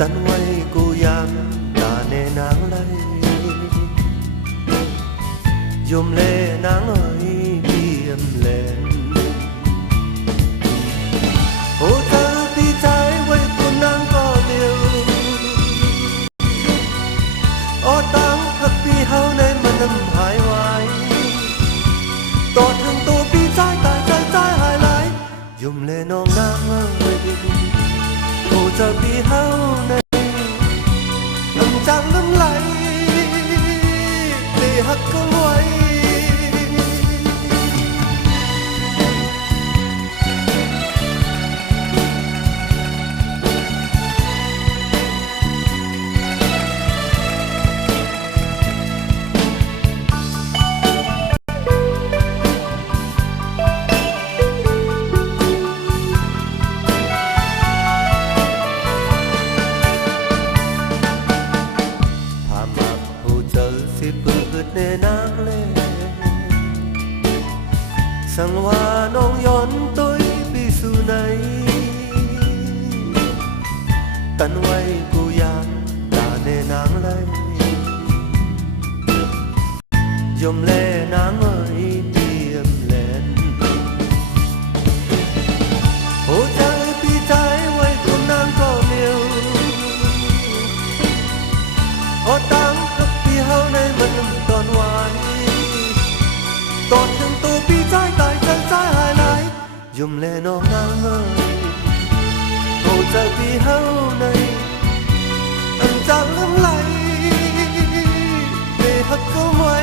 tận quay cô yam ta nề nắng lấy dùm lệ nắng ơi biếm lên ô thơ đi trái quay cô nắng có liều ô tăng thật bi hao nên mà nằm hài hoài tọt thương tô bi trái tại trái trái hài lái dùm lệ nong nắng ơi ô thơ bi hao nên chẳng lắm lại để hắt không quay nề nang lên sang hoa nong yon tôi bi su này tận quay cô yam ta nề nang lấy dùm lệ nắng ơi biếm lên ô trái bi trái quay cô nắng có nhiều ô tăng cấp bi hao này mình toàn hoài toàn thương tôi bi trái tại chân trái hai lái dùm lệ non nắng ơi hồ trời bi hao này anh chẳng lắm lại để hất câu ngoài